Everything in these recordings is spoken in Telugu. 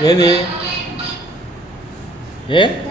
얘네 예?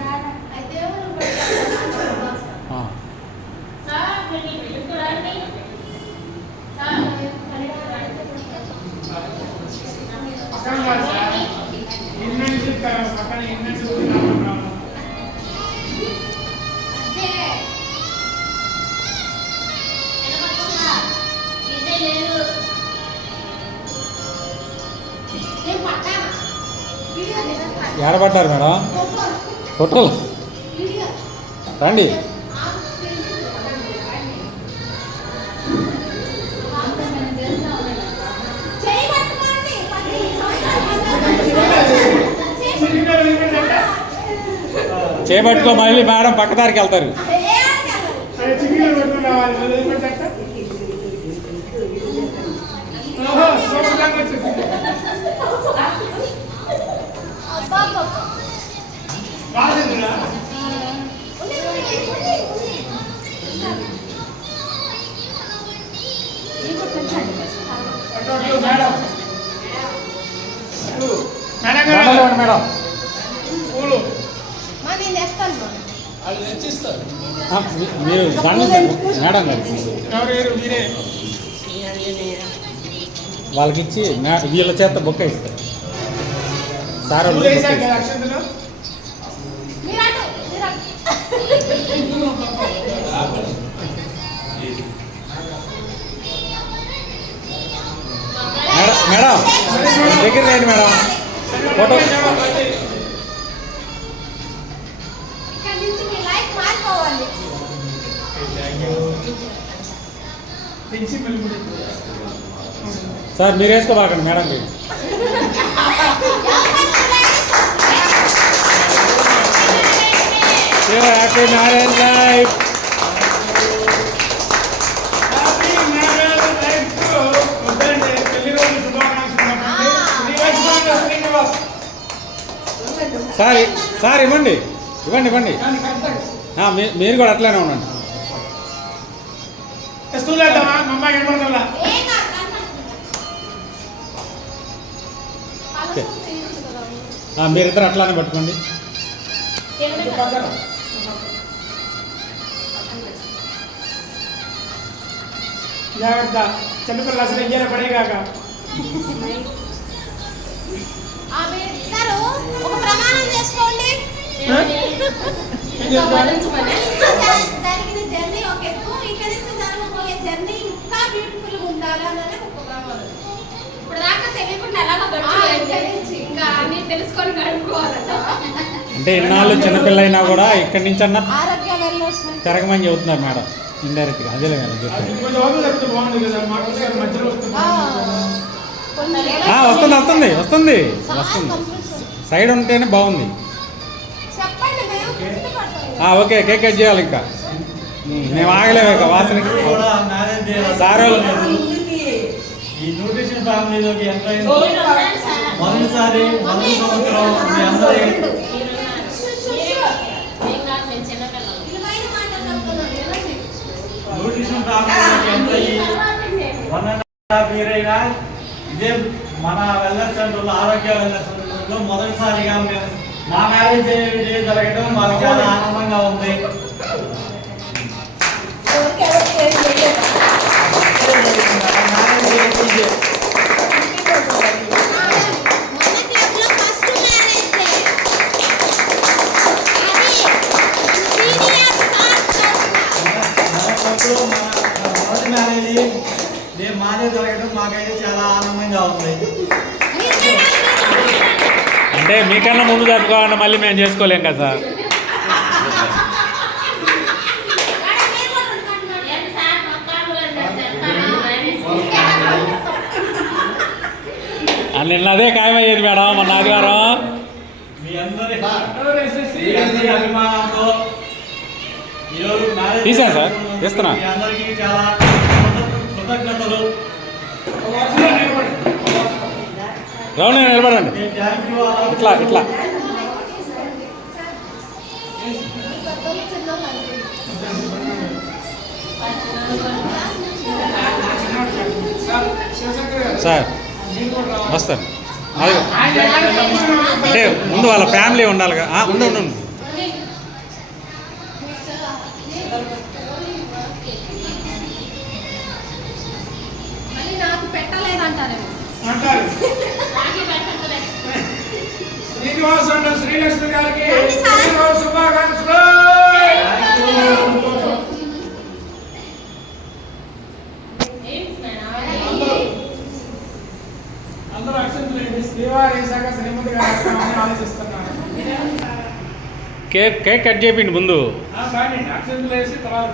ఏడబడ్డారు మేడం? ఫోటోలు రండి. చేపట్టుకో మళ్ళీ మేడం పక్కదారికి వెళ్తారు. మేడం. పూలు మీరు మేడం. గారు ఎవరు ఎవరు మీరే వాళ్ళకి ఇచ్చి మే- వీళ్ళ చేత బొక్క ఇస్తారు సార్ దగ్గర రండి మేడం. ఫోటో. సార్ మీరు వేసుకోబాకండి మేడంకి happy marriage life sir sir ఇవ్వండి. ఇవ్వండి ఇవ్వండి. మీరు కూడా అట్లనే ఉండండి. మా మీరిద్దరు అట్లానే పట్టుకోండి. జాగ్రత్త. చిన్నపిల్లలు అసలు ఇయ్యాల పడేగాక ఒక ప్రమాణం చేసుకోండి. ఏం చేసుకోవాలి జరిగిన జర్నీ ఒక ఎత్తు ఇక్కడ నుంచి జరగబోయే జర్నీ ఇంకా బ్యూటిఫుల్ ఉండాలి అనేది ఒక ప్రమాణం ఇప్పుడు దాకా తెలియకుండా ఎలాగో ఆ, గడిచిపోయింది. ఇక్కడి నుంచి. ఇంకా అన్ని తెలుసుకొని గడుపుకోవాలట. అంటే ఇన్నాళ్ళు చిన్నపిల్ల అయినా కూడా ఇక్కడి నుంచి అన్న తిరగమని చెబుతున్నారు మేడం ఇండైరెక్ట్గా. అదేలే మేడం చెప్పారు వస్తుంది. ఆ, వస్తుంది వస్తుంది వస్తుంది. సైడ్ ఉంటేనే బాగుంది. ఓకే కేక్ కట్ చేయాలి ఇంకా. మేము ఆగలేము ఇక. సార్ ఈ న్యూట్రిషన్ ఫ్యామిలీలోకి ఎంటర్ అయింది మొదటిసారి మొదటి సంవత్సరం మీ అందరి. న్యూట్రిషన్ ఫ్యామిలీలోకి ఎంటర్ అయ్యి వన్ అండ్ హాఫ్ ఇయర్ అయినా ఇదే మన వెల్నెస్ సెంటర్లో ఆరోగ్య వెల్నెస్ సెంటర్లో మొదటిసారిగా మేము మా మ్యారేజ్ జరగడం మాకు చాలా ఆనందంగా ఉంది. డే మాదే జరగడం మాకైతే చాలా ఆనందంగా ఉంది. అంటే మీకన్నా ముందు జరుపుకోవాలంటే మళ్ళీ మేము చేసుకోలేం కదా సార్. నిన్న అదే ఖాయమయ్యేది మేడం మొన్న ఆదివారం. తీశాను సార్, తీస్తున్నా. కృతజ్ఞతలు. రౌండ్ నిలబడండి. ఇట్లా ఇట్లా. సార్. వస్తాను అంటే ముందు వాళ్ళ ఫ్యామిలీ ఉండాలిగా. ఉండు ఉండు. పెట్టలేదంటారేమో. అంటారు. శ్రీనివాస్ శ్రీలక్ష్మి గారికి శుభాకాంక్షలు. అందరూ అందరూ అక్షంతలు వేయండి. శ్రీవారి వేశాక శ్రీమతి గారు ఆలోచిస్తున్నాను కేక్ కేక్ కట్ చేయండి ముందు. ఆ, కానీ అక్షంతలు వేసి తర్వాత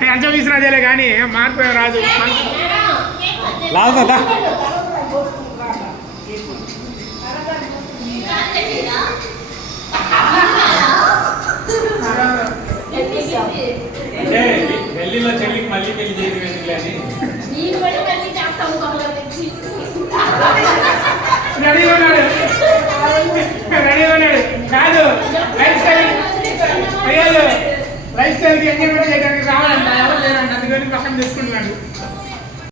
నేను అంచనా తీసిన అదేలే కానీ మార్పు ఏం రాదు. మన- లాస్ట్ దా అంటే చెల్లికి మళ్ళీ పెళ్ళి అని? రెడీగా ఉన్నాడు. రెడీగా ఉన్నాడు. కాదు. లైఫ్ స్టైల్ అయ్యాదు లైఫ్ స్టైల్కి ఎంజాయ్మెంట్ చేయడానికి